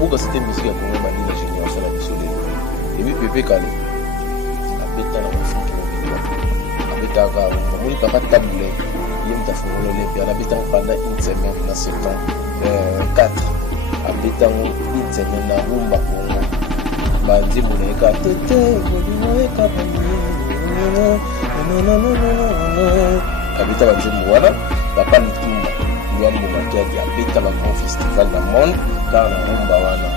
Pourquoi c'était musique à Congo Mali la génération la mission et puis Pépé Calé abeta na mfuki mobile abeta ka mon papa taboulé il me t'a fait le puis abeta pendant une semaine na septembre 4 abeta une semaine na rumba Congo bandi moneka tete moneka abeta bandi mwana papa Nitumba Yambo Makiadi abeta ba grand festival na monde dans la rumba wana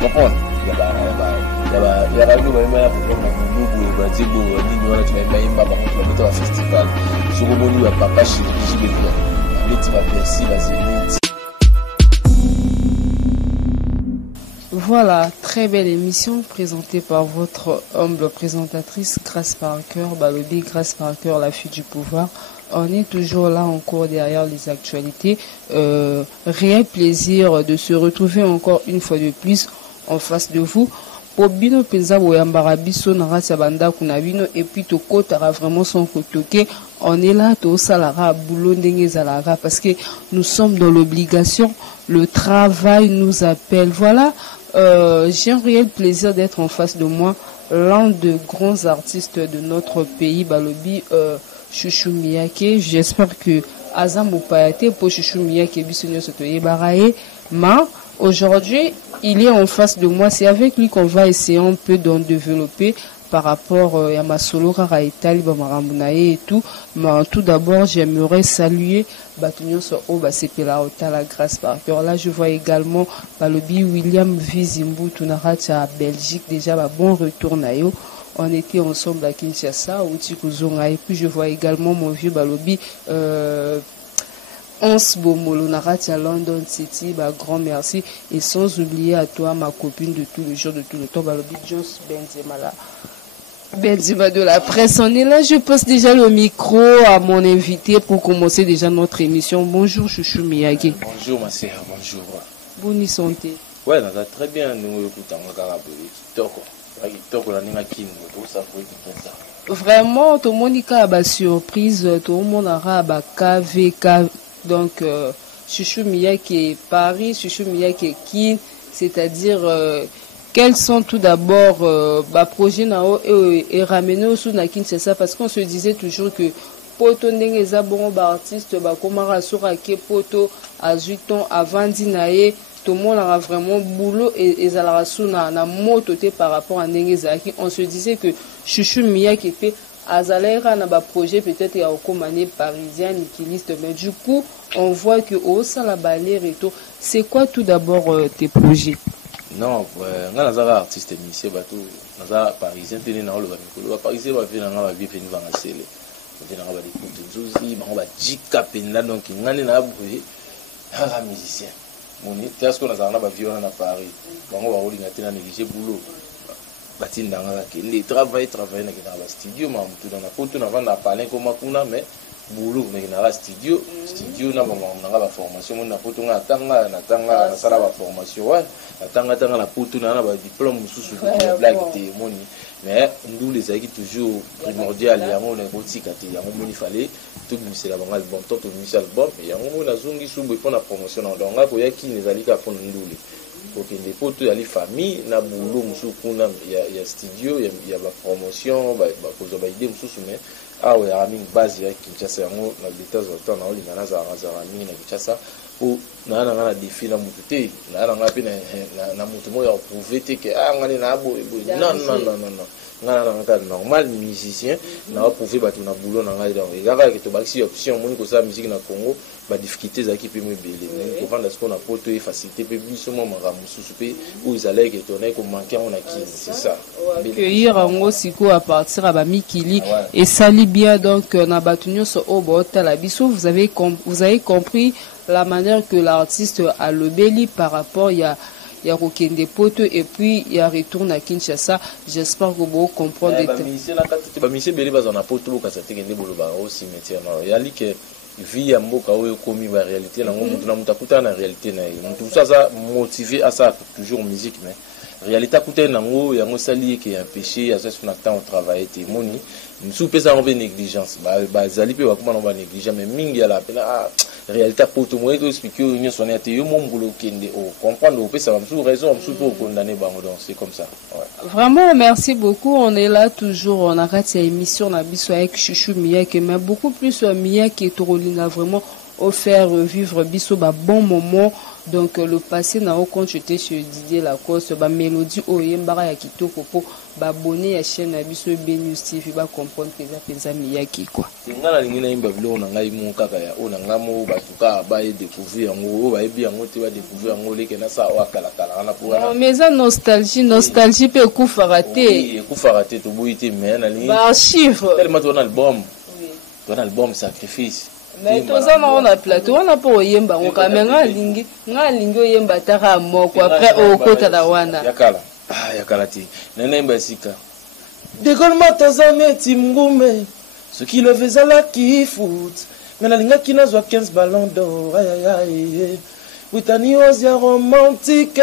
comprendre ya ba nous même pour nous ba zibo ni wana tu même imba ba contre abeta ba festival soko moni ya papa Chiriki Bebia abeta ba Percy ba Zénith. Voilà, très belle émission présentée par votre humble présentatrice Grace Parker, Balobi Grace Parker, la fille du pouvoir. On est toujours là encore derrière les actualités. Réel plaisir de se retrouver encore une fois de plus en face de vous. Pobino penza boyambara biso na ratia banda kuna bino et puis to kotara vraiment son kotoke. On est là to salara boulot ndenge zalara parce que nous sommes dans l'obligation. Le travail nous appelle. Voilà. J'ai un réel plaisir d'être en face de moi l'un des grands artistes de notre pays, Balobi Chouchou Miyake. J'espère que Azam Opayate pour Chouchou Miyake Bissonio Sotoye Baraye. Mais aujourd'hui, il est en face de moi. C'est avec lui qu'on va essayer un peu d'en développer par rapport à ma solo Raraïtali, Bamarambunaye et tout. Mais tout d'abord, j'aimerais saluer Batunyo Oba Sepela Otala Grace Parker. Là, je vois également Balobi William Vizimbu Tunaracha à Belgique. Déjà, bon retour Nayo. On était ensemble à Kinshasa, au Tikuzonga. Et puis, je vois également mon vieux Balobi Hans Bomolo Naracha London City. Grand merci. Et sans oublier à toi, ma copine de tous les jours, de tout le temps, Balobi Jones Benzema là. Benzema de la presse, on est là, je passe déjà le micro à mon invité pour commencer déjà notre émission. Bonjour Chouchou Miyake. Bonjour ma sœur, bonjour. Bonne santé. Ouais, ça va très bien, nous écoutons vraiment, tout le monde a une surprise, tout le monde a une KVK, donc Chouchou Miyake Paris, Chouchou Miyake Kin, c'est-à-dire... quels sont tout d'abord projets nao et ramener au sous na Kinshasa parce qu'on se disait toujours que poto ndenge za bon artiste ba komara sura ke poto à 8 ans avant dinaye tout le monde a vraiment boulot et ezala suna na moto te par rapport à ndenge za qui on se disait que Chouchou Miyake pe azalera na ba projet peut-être ya okomane parisien nikiliste mais du coup on voit que au sala balère et tout c'est quoi tout d'abord tes projets? Non, nga nazara artiste musicien bato nazara parisien tene na lo ba mikolo ba parisien ba vena nga ba vie venu ba ngasele vena nga ba écoute nzozi ba ba jika penda donc ngani na bruit ha musicien moni tasko nazara na ba vie na Paris bango ba rolinga tena négliger boulot batinda nga ke les travail na ke na ba studio ma mutu na poto na vanda parler comme kuna mais boulot mais na studio na ba nga ba formation na poto nga tanga na sala ba formation ouais tanga la poto na ba diplôme sous la blague de moni mais nous les amis toujours primordial yango na kotika te yango moni fallait tout c'est la bangal bon tout musical album et yango na zongi sumbu pour la promotion donc nga ko yaki les alika pour ndule pour que les potes ali famille na boulot musu kuna ya studio ya ba promotion ba ko ba idée musu mais ah ouais ami base ya Kinshasa yango na l'état autant na olinga na za mingi na Kinshasa ou na défi na mutu te na pe na mutu mo ya prouver te que ngani na bo non nga normal musicien na prouver ba tu na boulot na ngai donc ezaka que to baxi option moni ko sa musique na Congo ba difficulté za ki pe mo belé ko vanda ce qu'on a poto et facilité pe biso mo maramu susu pe ou izalé que to na ko manquer on a qui c'est ça accueillir ngo siko à partir à ba mikili et sali bien donc na batunyo so obota la biso vous avez compris la manière que l'artiste a le belli par rapport il y a Rokende Poto et puis il y a retourne à Kinshasa. J'espère que vous comprenez. Monsieur belli bazana na poto ka sa tekende bolo ba au cimetière il y a li que vie ya mboka oyo komi ba réalité na mutu na mutakuta na réalité na mutu ça motivé à ça toujours musique mais réalité akuta nango yango sali ke empêcher à ce qu'on attend au travail te moni nous pesa en négligence ba zali pe bakuma ba négligence mais mingi ya la pena réalité pour tout monde expliquer ñu sonné te yo mon boulot kende o comprendre pesa ba sous raison sous pour condamner bango donc c'est comme ça ouais. Vraiment merci beaucoup, on est là toujours on arrête cette émission na biso avec Chouchou Miyake mais beaucoup plus Miyake Torolinga vraiment offert vivre biso ba bon moment. Donc le passé n'a aucun j'étais sur Didier Lacoste ba mélodie oyembara ya kitoko po ba bonné ya chaîne na biso Benus TV ba comprendre que ça penza Miyake quoi. Ngala lingina imba bilo na ngai mu kaka ya ona ngamo ba tuka ba découvrir ngo ba ebi ngo te ba découvrir ngo leke na sa wa kala kala na pour non mais ça nostalgie peut kufa raté to boité mais na lingi ba chiffre tellement ton album ton album sacrifice. Mais tout ça on a plateau on a pour yemba on kamera lingi yemba tara moko après au kota da wana yakala ti nene imba sika de gol matazane timngume ce qui le faisait là qui foot mais na linga kina zo 15 ballons d'or aïe aïe witani ozia romantique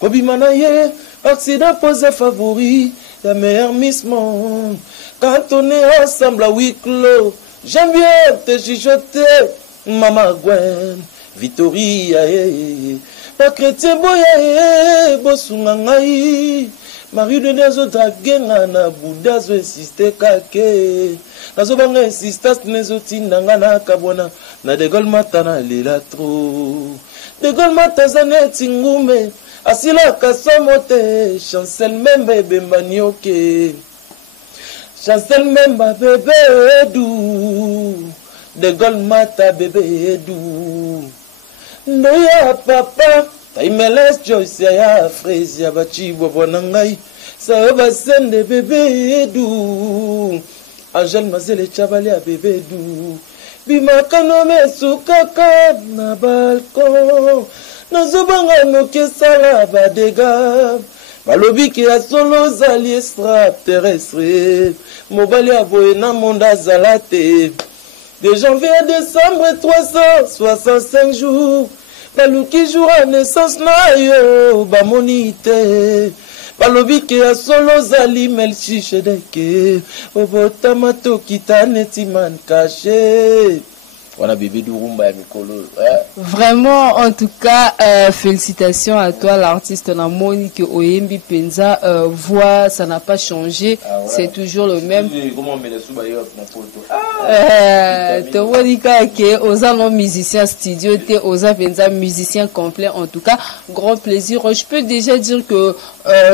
kobimana ye accident posé favori la meilleure Miss Monde quand on est ensemble à huis clos. J'aime bien te chuchoter, Maman Gwen, Victoria, pas chrétien boya, bosungangai, Marie de Nezo Dragenga na Bouddha zo insiste kake, nazo banga insistance nezo tinanga na kabona, na de gol matana lila tro, de gol matazane tingume, asila kasomote, chancel membe bembanyoke. Chancel memba bébé dou de gol mata bébé dou Noya papa Taimeles Joyce ya fraise ya bachi bobonangai sa ba sende bébé dou Angel mazele chabali ya bébé dou Bimakano mesukaka na balcon Nazobanga no kesala badega Balobi ki a solo zali extraterrestre Mobali aboye na monde azalate De janvier à décembre 365 jours Baluki jour à naissance na yo Bamonite Balobi ki a solo zali melchi shedeke Obotama tokita netiman caché On a bébé du rumba Mikolo. Vraiment, en tout cas, félicitations à toi, l'artiste Monique Oyembi Penza. Voix, ça n'a pas changé. Ah ouais. C'est toujours le même. Comment on met les sous-bailleurs dans la photo? Monica qui est aux anos musiciens studio, t'es aux Penza musicien complet. En tout cas, grand plaisir. Je peux déjà dire que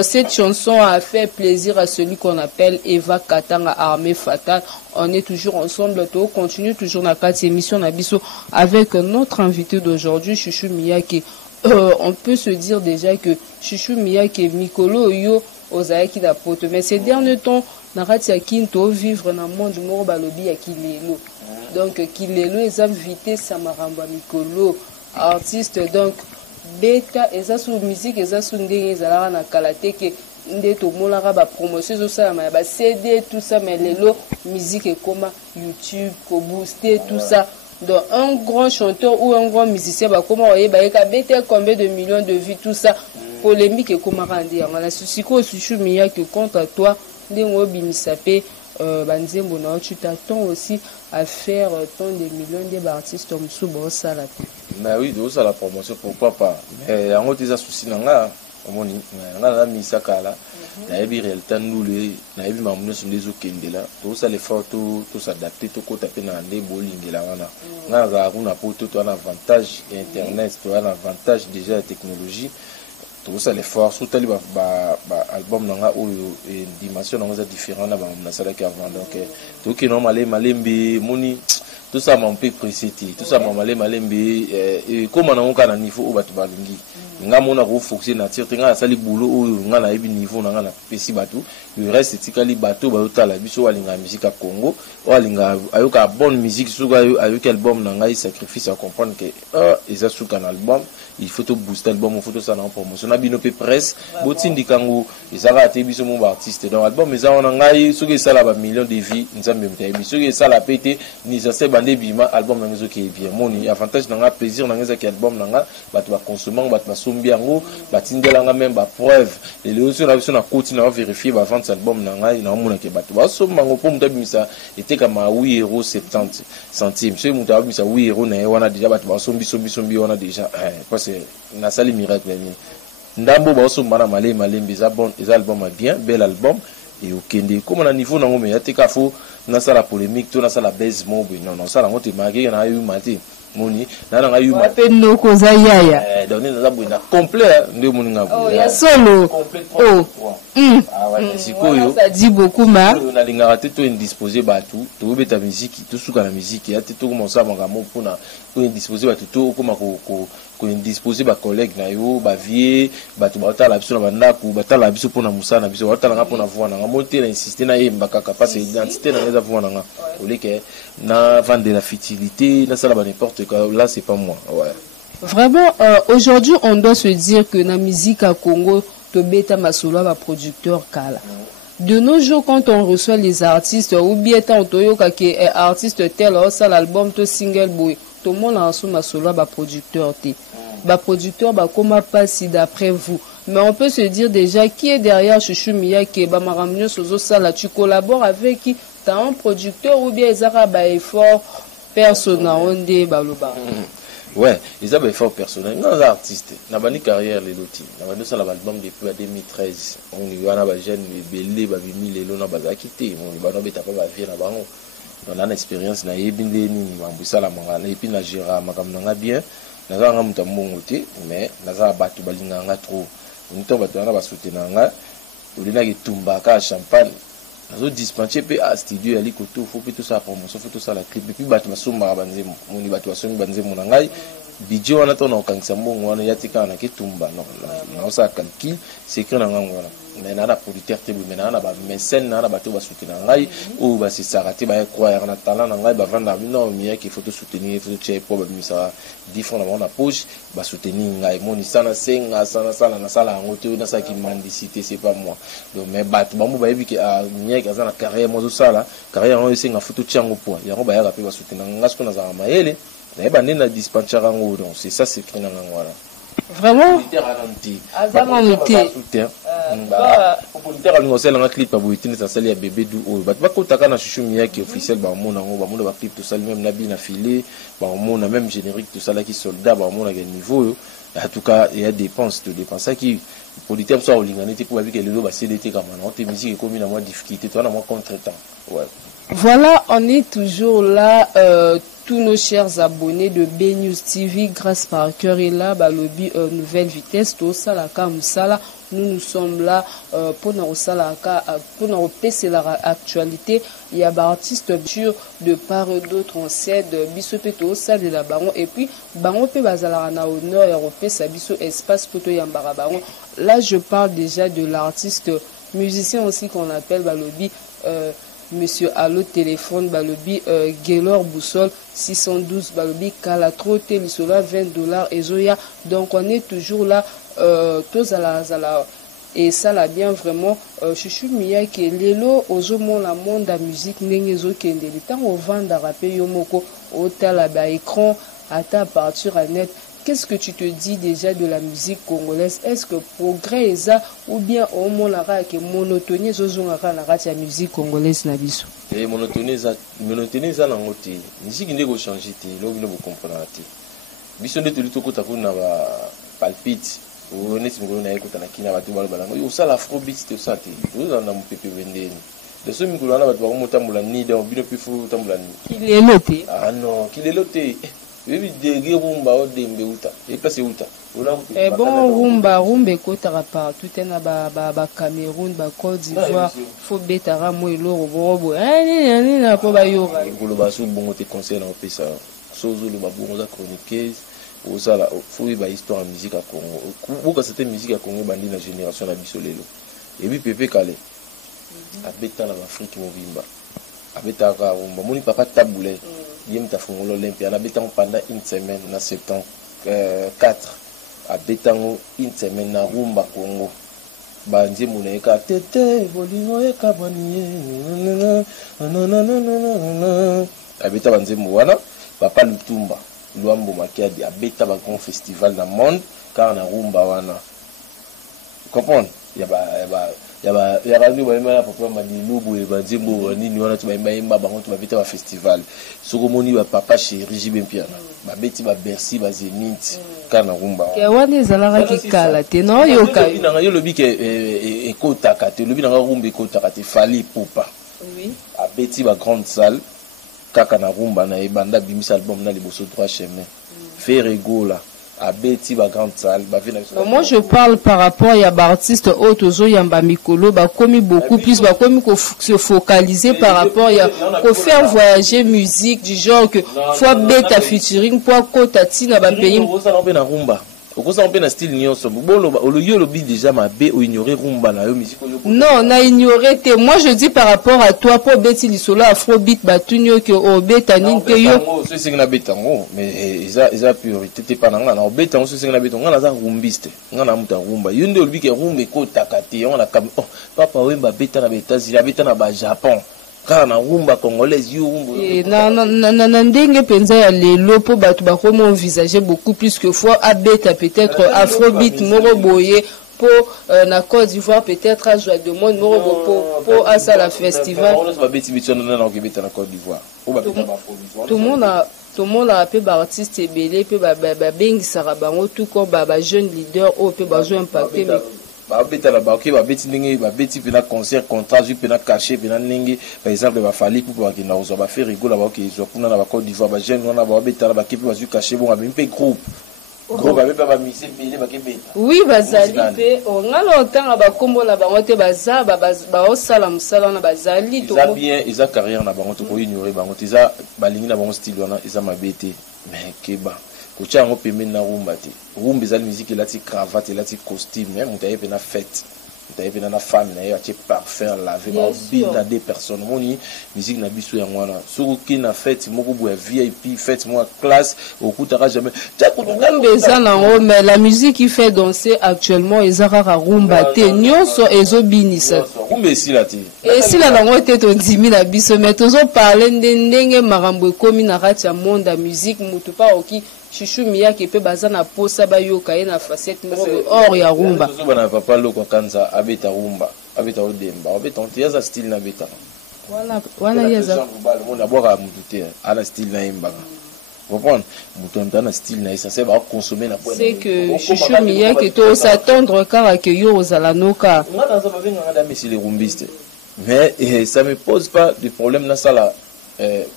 cette chanson a fait plaisir à celui qu'on appelle Eva Katanga Armée Fatale. On est toujours ensemble, on continue toujours dans cette émission Nabiso avec notre invité d'aujourd'hui, Chouchou Miyake. On peut se dire déjà que Chouchou Miyake Mikolo yo ozaki da poto, mais ces derniers temps, Narati Akinto vivre dans le monde du Moro Balobi à Kilelo. Donc Kilelo est invité Samaramba Mikolo, artiste donc beta eza sous musique eza sous ndenge ezala na kalateke nde to molaka ba promotion zo ça ba CD tout ça mais lelo musique et comme YouTube ko booster tout ça donc un grand chanteur ou un grand musicien ba comment voyez ba ka beta combien de millions de vues tout ça polémique et comme randi on a souci ko Chouchou Miyake contre toi ndengo bimisape banzembo na tu t'attends aussi à faire tant de millions d'artistes comme Soubo Salat. Mais oui, de ça la promotion pourquoi pas. Mais en gros des soucis nanga omoni ngala misaka la na ebi réalité ndule na ebi mamuno sur les okendela to ça les photos to s'adapter to ko taper na ndé bolingela wana ngala kuna poto to un avantage internet to un avantage déjà la technologie tout ça les forces tout ali ba album nanga oyo dimension nanga différent na ba na sala ki avant donc tout qui normalement malembe moni tout ça m'a un peu précité tout ça m'a malembe et comment na onka na niveau o batu balingi nga mona ko fonctionner na tire nga sali boulot oyo nga na ebi niveau nga na pesi batu le reste tikali bato ba otala biso walinga musique à Congo walinga ayoka bonne musique suka ayoka album nanga sacrifice à comprendre que eza suka na album il faut to booster album, il faut to ça en promotion. Na bino pe presse, botindi kango, ezaka te biso mon artiste dans album, mais on ngai soki ça la ba millions de vies, nzambe mtayebi. Soki ça la pété, ni ça se bande bima album na ngezo ki bien. Moni avantage na nga plaisir na ngeza ki album na nga, bato ba consommer, bato ba sombi yango, batindela nga même ba preuve. Et le aussi na biso na continue na vérifier ba vente album na nga, na mona ke bato ba somba ngo po mtabimisa était comme à 8,70 €. Ceux qui ont 8 € on a déjà sombi on a déjà parce que na sali miracle ndambo ba so mara malé mbeza bon les albums bien bel album et au kende comme on a niveau na ngome yate ka fo na sala polémique to na sala baise mobo non ça la ngote marqué na eu maté moni na nga eu maté no ko za yaya donc na bwina complet nde moni nga oh ya solo oh ah ouais sikoyo ça dit beaucoup ma na linga raté to indisposé batu to beta musique to suka na musique ya te to commencer à ngamo pona ko indisposé batu to koma ko indisposé ba collègue na yo ba vie batu ba la biso na bandako ba la biso pona musana biso ba la nga pona voana nga monter na insister na yemba kaka parce identité na nga voana nga oleke na vendre de la futilité na sala ba n'importe quoi là c'est pas moi ouais vraiment aujourd'hui on doit se dire que la musique à Congo to beta masolo ba producteur kala. De nos jours, quand on reçoit les artistes, ou bien tant toyoka qui est artiste tel, ça l'album, to single boy, tout le monde a un solo, ba producteur té. Ba producteur, ba comment passe d'après vous. Mais on peut se dire déjà qui est derrière Chouchou Miyake, ba maramnyo sozo ça là, tu collabores avec qui, t'as un producteur ou bien ils ont ba effort personnel, on dit ba loba. Ouais, ils avaient effort personnel. Nous, les artistes, nous avons une carrière, les lotis. Nous avons fait l'album depuis 2013. On y a des jeunes, belé, babimi, les lots, nous avons quitté. On y a des pas vie, on a une expérience, nous avons bien les nini, nous avons ça la mangala. Et puis, nous avons bien, nous avons un bon côté, mais nous avons battu balinga trop. Nous avons battu la soutenir. Nous avons tumbaka champagne. Nous avons dispensé à studio à l'ikoto, faut tout ça promotion, faut tout ça la clip. Et puis battu ma somme banze, moni battu ma somme banze mon angai. Bidjo on attend au kangisambo, on a yatika na ketumba non. On ça calcul, c'est écrit dans ngwana. Mais na producteur te mais na ba mécène na battu ba soutenir ngai ou ba c'est sarati ba croire na talent ngai ba vendre non mieux qu'il faut te soutenir, faut te pour ba misa 10 francs dans la poche, ba soutenir ngai moni sana senga sana sala na sala ngote na ça qui mendicité c'est pas moi. Donc mais battu ba mo ba yebi ki a mieux que ça na carrière mo ça là, carrière on senga photo tiango point. Ya ngo ba ya pe ba soutenir ngai ce qu'on a za maele. Na ba nena dispenser ngo donc c'est ça c'est écrit dans ngwana. Vraiment azama muté pour on sel un clip pour utiliser ça sel ya bébé du o ba kotaka na Chouchou Miyake officiel ba mona ngo ba mona ba clip tout ça même nabi na filé ba mona même générique tout ça là qui soldat ba mona quel niveau en tout cas il y a dépenses qui producteur soit au linganité pour avec les lots ba CDT comme on te musique comme une moins difficulté toi na moins contretemps ouais. Voilà, on est toujours là, tous nos chers abonnés de B-News TV, Grace Parker est là, Balobi, nouvelle vitesse, tout ça, la Kamsala, nous sommes là pour nous repasser l'actualité. Il y a des artistes de part et d'autre, on sait, de Bissopeto, ça de la Baron, et puis Baron peut bazalana au nord européen, ça biso espace poto yambara Baron. Là, je parle déjà de l'artiste musicien aussi qu'on appelle Balobi, Monsieur Allo téléphone balobi Gaylor Boussole 612 balobi Kalatro Télisola $20 et Zoya. Donc on est toujours là tous à la et ça là bien vraiment Chouchou Miyake lelo ozomo la monde la musique nengezo kende le temps au vendre rapper yomoko au tala ba écran à partir à net. Qu'est-ce que tu te dis déjà de la musique congolaise? Est-ce que progrès est ça ou bien au moins que monotonie zozongaka na kati ya musique congolaise na biso? Et monotonie ça na ngote. Musique ndeko changer te, lo bino bo comprendre te. Biso nde tuli tokota kuna ba palpite. O neti ngolo na ekota na kina batu balo balango. Yo ça la afrobeat te ça te. Yo na mpepe wendeni. De ce micro là batu ba motambola ni dans bino pifu tambola ni. Kilelo te. Ah non, kilelo te. Oui, des rumba au dembe uta. Et pas c'est uta. Et bon rumba kotara partout na ba Cameroun, ba Côte d'Ivoire, faut betara mo eloro bobo. Ni na po ba yora. Ngolo ba su bongo te conseil na opesa. Sozo le ba bongo za chroniqueuse. Au sala faut ba histoire musique à Congo. Boka c'était musique à Congo bandi na génération na biso lelo. Et puis Pepe Kale. Abeta na Afrique mo bimba. Abeta ka rumba. Moni papa taboulé. Yem ta fongolo l'Olympia na betan pendant une semaine na 74 abetango une semaine na rumba Congo banzi muneka tete bolingo eka baniye abeta banzi mwana papa Lutumba Luambo Makiadi abeta ba grand festival na monde car na rumba wana comprendre ya ranu ba mema papa manilubu e banzi mbo nini wana tu ba imba bango tu ba beta ba festival soko moni ba papa chéri jibe piana ba beti ba Bercy ba Zénith car na rumba ke wana ezalaka kikala te no yoka na yo lobi ke ekotaka te lobi na rumba ekotaka te fali pupa oui abeti ba grande salle kaka na rumba na ebanda bimisa album na liboso 3 chemins faire gola abeti ba grande salle ba vina. Moi je parle par rapport à l'artiste Otozo Yamba Mikolo ba komi beaucoup plus ba komi ko se focaliser par rapport à ko faire voyager musique du genre que fois beta featuring pour kota tina ba pays na rumba. Okosa mpe na style nyonso bolo yo lobi déjà mabe o ignorer rumba na yo musique yo. Non, na ignorer te. Moi je dis par rapport à toi pour beti lisolo afrobeat batunyo que o beta nin te yo. C'est ce que na betango mais eza priorité te pananga na betango c'est ce que na betango na za rumbiste. Ngana muta rumba. Yo nde lobi ke rumba ko takate on a comme oh papa wemba beta na États-Unis beta na ba Japon. Car na rumba congolaise yo rumba na ndenge penza ya lelo po batu ba komo envisager beaucoup plus que fois abeta peut-être afrobeat moro boye po na Côte d'Ivoire peut-être à joie de monde moro po à ça la festival tout le monde a peu ba artiste belé peu ba bengi sara bango tout comme ba jeune leader au peu ba jouer impacter babeta la baoke babeti ndenge babeti pena concert contrat ju pena caché pena ndenge par exemple ba fali pour ba kina ozo ba faire rigola ba ke zo kuna na ba Côte d'Ivoire ba jeune wana ba beta la ba kepi ba ju caché bon ba mpe groupe ba be ba mise pele ba ke beta oui bazali pe on a longtemps ba kombo la bango te baza ba osala musala na bazali to bien isa carrière na bango to ko ignorer bango te za balingi na bango style wana isa mabete mais keba kocha ngo pembeni na rumba te rumba ezali musique elati cravate elati costume même mutaye pe na fête mutaye pe na femme na yo atie parfum lavé ba binda des personnes moni musique na biso ya ngwana soko ki na fête moko boya VIP fête moi classe okutaka jamais beza na ngo mais la musique qui fait danser actuellement ezaka rumba te nyonso ezobinisa rumba esila te esila na ngo te to ndimi na biso mais tozo parler ndenge makambo ekomi na kati ya monde ya musique mutu pa oki Chouchou Miyake pe bazana posa ba yoka na facette moko or ya rumba. So bana papa loko kanza abeta rumba, abeta odemba, abeta ontiaza style na beta. Wana yeza. Mona boka mututé, ala style na imba. Vous comprenez? Mutu na style na ça c'est ba consommer na point. C'est que Chouchou Miyake to s'attendre car que yo ozala noka. Ngana za bavenga ngada mesi les rumbistes. Mais ça me pose pas de problème na sala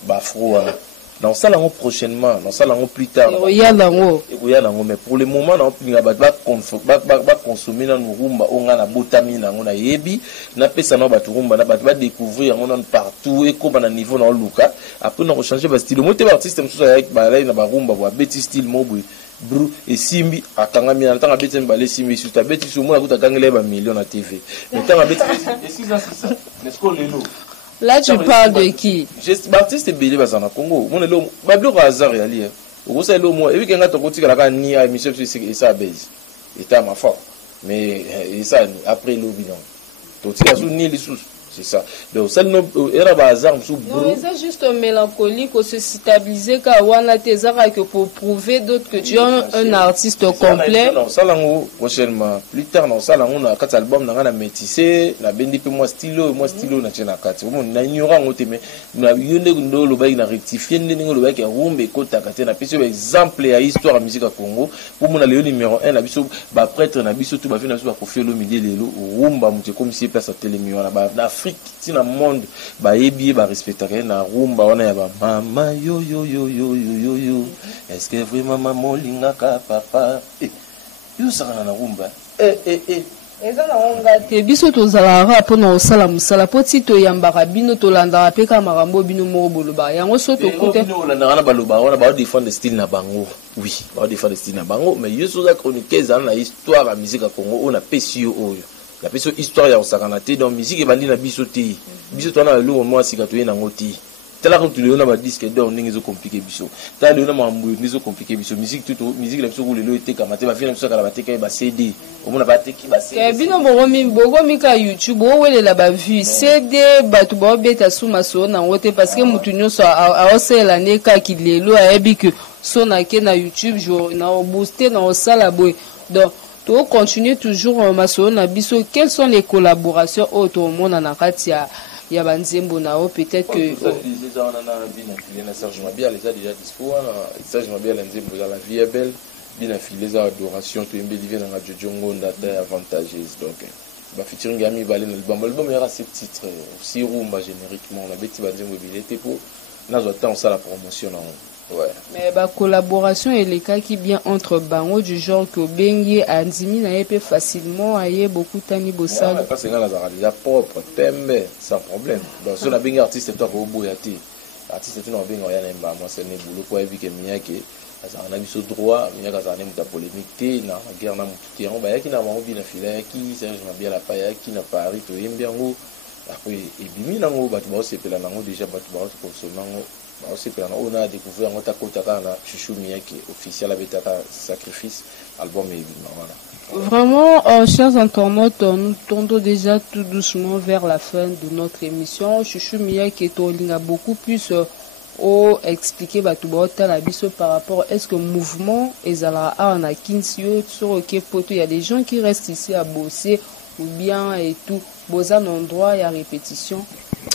bafro wana. Dans ça là prochainement, dans ça là plus tard. Il y a lango. Mais pour le moment on va consommer dans rumba on a na botami na ngona yebi na pesa na batu rumba na batu va découvrir on partout et comme na niveau na luka après on changer ba style moté artiste msusu avec ba na ba rumba ba beti style mobu bru et simbi akangami na tanga beti mbale simbi sur ta beti sur moi akuta kangele ba million na TV mais tanga beti et si ça n'est-ce qu'on le là tu parles de qui? Baptiste Belé bazana Congo. Mon elo bablo hasard ya li. Okosa elo mo ebi kenga to kotika la ka ni a émission sur ça base. Eta ma foi. Mais ça après le bilan. To tika sou ni li sous. C'est ça. Donc ça no era ba hasard sous bro. Non, c'est juste mélancolique ou se stabiliser ka wana tezaka que pour prouver d'autres que tu es un artiste complet. Non, ça lango prochainement. Plus tard non ça lango na 4 albums na métissé, na bendi pe moi stylo na tena 4. Mon na ignorant ngote mais na yonde ndo lo ba na rectifier ndenge lo ba ke rumbe ko takate na piso exemple ya histoire musique à Congo pour mon le numéro 1 na biso ba prêtre na biso tout ba fi na biso ba ko faire le milieu lelo rumba muté comme si place à télémio na ba si na monde ba yebi ba respecter na rumba wana ya ba mama yo est-ce que vraiment maman lingaka papa yo saka na rumba eza na onga te biso tozala rapo na osala musala po ti to yambaka bino to landa pe ka makambo bino mo boloba yango so to kote bino landa na baloba wana ba défendre style na bango oui ba défendre style na bango mais yo so za chroniquer na histoire ya musique ya Congo on a pesio oyo la personne histoire ya osakana te donc musique ebandi na biso te biso to na lo moi sika to ye na ngoti tala quand tu le na ba disque d'or ndenge zo compliqué biso tala le na mambo ndenge zo compliqué biso musique tout musique la biso ko lelo ete kamate ba fina biso kala ba teka ba CD omona ba teki ba CD bino bogo mika YouTube o wele la ba vue CD batu ba beta suma so na wote parce que mutu nyonso a osela ne ka ki lelo a ebi que so na ke na YouTube jo na booster na osala boy donc to continue toujours maso na biso. Quelles sont les collaborations autour monde na katia ya banzembo na o peut-être que déjà on a bien Serge Mabia les a déjà dispo Serge Mabia nzembo za la vie est belle bien filé za adoration to embe livé na Jojo Ngonda ta avantageuse donc ba featuring ami balé na album il y aura 7 titres aussi rumba génériquement on a beti banzembo bilete pour nazo temps ça la promotion na ouais. Mais la collaboration est le cas qui bien entre bango du genre que bengi anzimi na épée facilement aye beaucoup tani bossal. Parce que là ça déjà propre tembe sans problème. Donc sur la bengi artiste toi ko boyati. Artiste tu no bengi ya nemba moi c'est ne boulot ko evi ke miaki ça on a biso droit miaka ça ne muta polémique te na guerre na mutu on ba yaki na bango bien fila qui Serge Mabia la paya qui na Paris to yembiango après ebimi nango batu ba sepela nango déjà batu ba consommer nango aussi on a découvert un Chouchou Miyake officiel avec un sacrifice album et voilà. Vraiment, chers internautes, nous tendons déjà tout doucement vers la fin de notre émission. Chouchou Miyake est a beaucoup plus expliquer la par rapport est-ce que mouvement ezala en a kinsio sur OK poto il y a des gens qui restent ici à bosser ou bien et tout boza un endroit il y a répétition.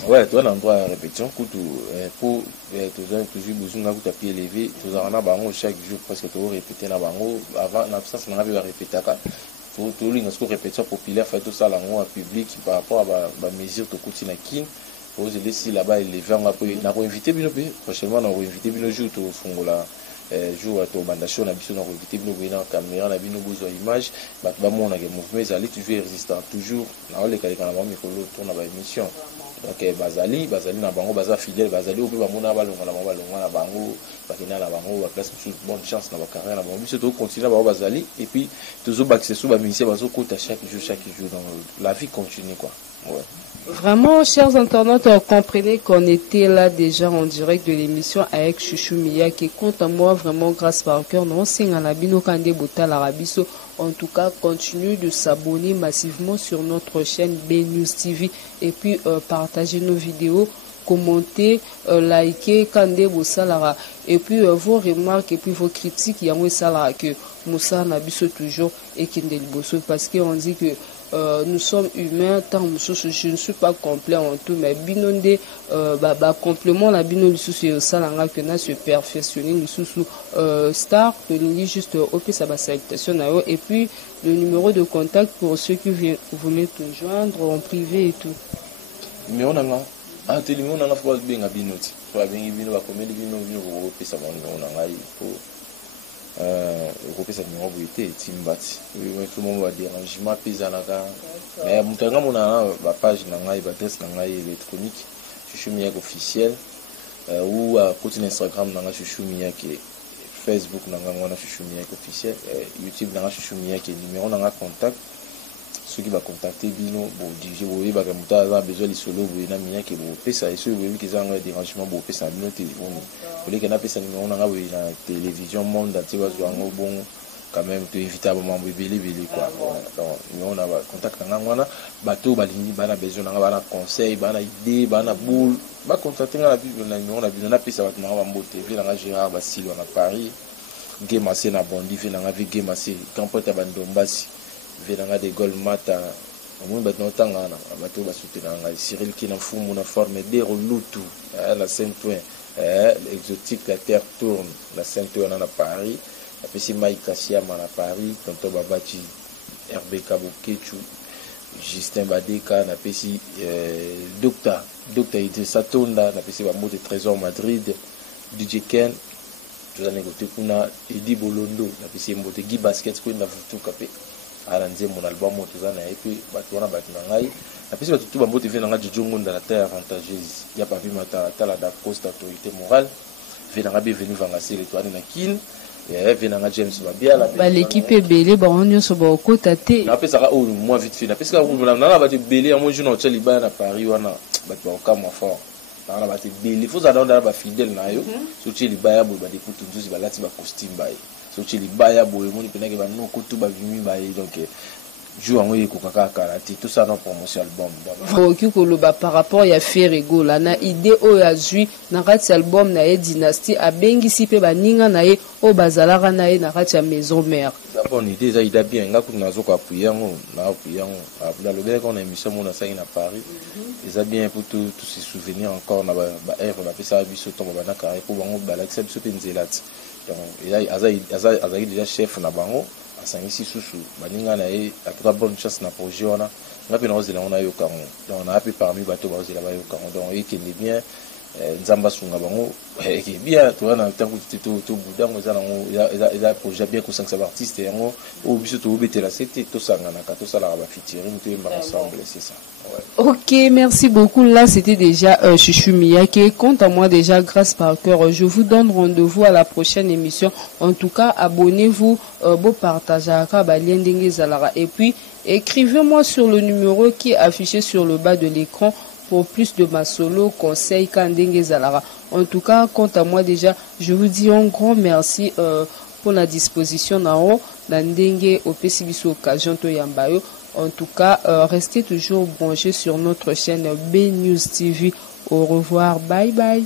Ouais, tu as un endroit à répétition pour toujours besoin de pied levé, tu as un bango chaque jour parce que tu répéter na bango avant l'absence on avait répéter pour tout les répétition populaire fait tout ça là en public par rapport à ba mesure de continue kin pour se laisser là-bas élever on va inviter bino prochainement on va inviter bino jour to fongola jour à to bandation na biso na inviter bino na caméra na bino besoin image ba mona que mouvement ils allaient toujours résistant toujours na le kali kana ba mikolo tourna ba émission. Donc bazali na bango baza fidèle bazali ope bamona balonga na bango bakena na bango ba place bonne chance na ba carrière na bango biso to continuer ba bazali et puis toujours baxer sous ba musicien bazo kota chaque jour dans la vie continue quoi. Ouais. Vraiment, chers internautes, comprenez qu'on était là déjà en direct de l'émission avec Chouchou Miyake qui compte à moi vraiment grâce par cœur. Non, c'est un abino kande bota l'arabiso. En tout cas, continue de s'abonner massivement sur notre chaîne BNews TV et puis partager nos vidéos, commenter, liker kande bosalara et puis vos remarques et puis vos critiques. Il y a un salara que Moussa Nabiso toujours et Kindel Bosso parce qu'on dit que nous sommes humains, tant je ne suis pas complet en tout, mais binonde, complément la binonde sous salanga que n'a se perfectionner le sous star, que nous juste au sa salutation et puis le numéro de contact pour ceux qui voulaient te joindre en privé et tout. Mais on a un téléphone, on a fois bien à binoti, soit bien bino va commettre bino au pesa on a pour ça numéro était timbati tout le monde va dérangement pizanaka mais mutanga mona ba page na ngai ba adresse na ngai électronique Chouchou Miyake officiel ou à côté Instagram na Chouchou Miyake Facebook na ngana Chouchou Miyake officiel YouTube na Chouchou Miyake numéro na contact ceux qui va contacter bino bon DJ boye ba mutaza besoin li solo boye na Miyake bo pesa et ceux boye qui ont un dérangement bo pesa bino téléphone pour les qui n'a pas ça numéro na la télévision monde entier va jouer en bon quand même tu éviter à moment bébé quoi donc on a contact na ngwana bato balingi bana besoin na bana conseil bana idée bana boule ba contacter na bible na numéro na bino na pesa bato na ba mbote vi na Gérard Basilo na Paris game assez na bondi vi na vi game assez campote bandombasi vi na de gol mata au moins bato tanga na bato ba soutenir na Cyril qui na fumu na forme de relutu la Saint-Ouen l'exotique la terre tourne la Saint-Ouen à Paris après c'est Mike Kassiama à Paris tonton Babachi RBK Bokechu Justin Badeka na pesi docteur Idrissa Tonda na pesi ba mot de Trésor Madrid DJ Ken tout ça négocié kuna Edi Bolondo na pesi mot de Guy Basket ko na futu kapé ala nze mon album tout ça na et puis batona batna ngai na pesi batu ba mot de vena nga Jojo Ngonda la terre avantageuse ya pa vi mata la da coste autorité morale vena nga bienvenue vangasi l'étoile na kin venanga James Mabia la l'équipe est belé on y so ba ko tate na pesa ka o moi vite fait na pesa ka na ba de belé à mon jour na Tchaliba na Paris wana ba ka moi fort na ba te beli faut ça dans ba fidèle na yo so ti libaya bo ba de putu nzuzi ba lati ba costume ba so ti libaya bo moni pena ke ba no ko tu ba vimi ba donc jour en tout ça dans promotion album par rapport à Ferrego là na idée o ya zui na kati album na dynastie a bengi si pe baninga na ye o bazalaka na ye na kati ya maison mère la bonne idée ça il a bien nga kuna zo ko appuyer na appuyer dans le bien qu'on a émission mon ça na Paris et ça bien pour tous ces souvenirs encore na ba ère na pesa biso to ba na carré pour bango ba l'accept so penzelat donc il a azai déjà chef na bango asangisi susu baninga na ye akita bonne chance na projet wana ngapi na ozela ona yo kango donc na api parmi bato ba ozela ba yo kango donc ekende bien nzamba sunga bango eke bien to na tango to budango za na eza projet bien ko 500 artistes yango o biso to betela c'était to sangana ka to sala ba featuring to mba ensemble c'est ça. Ok, merci beaucoup. Là, c'était déjà Chouchou Miyake. Quant à moi, déjà, grâce par cœur, je vous donne rendez-vous à la prochaine émission. En tout cas, abonnez-vous, beau partage et puis, écrivez-moi sur le numéro qui est affiché sur le bas de l'écran pour plus de ma solo conseil Kandenge Zalara. En tout cas, quant à moi, déjà, je vous dis un grand merci pour la disposition dans Nandenge au PCBC Occasion to Yambayo. En tout cas, restez toujours branchés sur notre chaîne B News TV. Au revoir, bye bye.